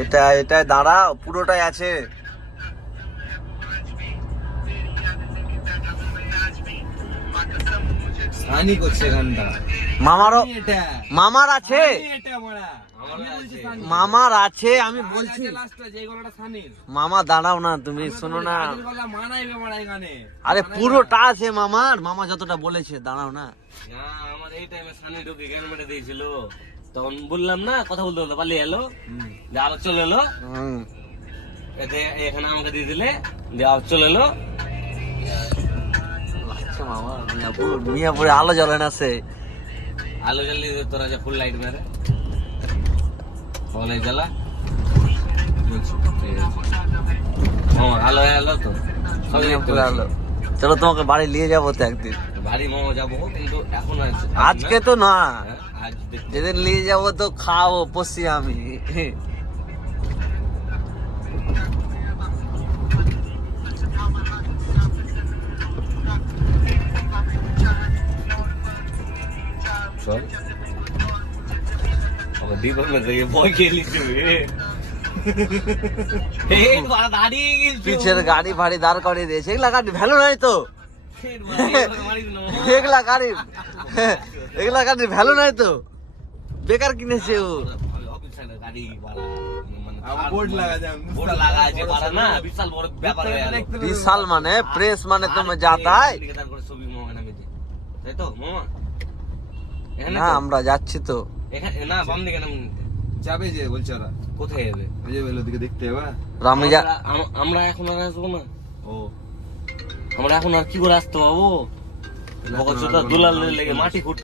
এটা দাঁড়া, পুরোটাই আছে। সানি করছে গানটা। মামারও এটা মামার আছে, এটা বড়া মামার আছে, আমি বলছি। লাস্টে যে গলাটা সানির মামা দাঁড়াও না, তুমি শোনো না। আগের গলা মানাইবে বড়া এই গানে। আরে পুরোটা আছে মামার, মামা যতটা বলেছে, দাঁড়াও না। না আমার এই টাইমে সানি ঢুকে জ্ঞান মেরে দিয়েছিল, তখন বললাম না কথা বলতে বলতে পালিয়ে এলো, যে আবার চলে এলো, হুম। এতে এখানে আমাকে দিয়ে দিলে, দিয়ে আবার চলে এলো। আচ্ছা মামা, মিয়াপুরে আলো জ্বলে না সে। আলো জ্বালিয়ে দে তোরা, যে ফুল লাইট মেরে বলে জ্বালা। আলো এলো তো, সবই দেখতে মিয়াপুরে আলো। চলো তোমাকে বাড়ি নিয়ে যাবো তো একদিন। পাচ্ছি। বাড়ি মোমো যাবো, কিন্তু এখন আজকে তো না, আজ দেখতে যেদিন নিয়ে যাবো তো খাবো পশি আমি। চল ওকে দীপক না থেকে ভয় খেয়ে লিখতে এই বাড়া দাঁড়িয়ে গেছো পিছের গাড়ি ফাড়ি দাঁড় করিয়ে দিয়েছে, এগুলা গাড়ি ভ্যালু নাই তো। এগুলা গাড়ি এগুলা গাড়ি ভ্যালু নাই তো, বেকার কিনেছে ও। গাড়ি বাড়া বোর্ড লাগা যায়, বোর্ড লাগা আছে বাড়া না, বিশাল বড় ব্যাপার হয়ে গেল। বিশাল মানে প্রেস মানে তুমি যাতাই ছবি মোমো নামে দি, তাই তো মোমো এখানে না, তো? আমরা যাচ্ছি তো। এখানে না, বাম দিকে নাম। যাবে যে বলছে ওরা, কোথায় যাবে? ওই যে ওদিকে দেখতে হবে। রামে যা, আমরা এখন আর আসবো না। ও আমরা এখন আর কি করে আসতে পাবো? দুলাল লেগে মাটি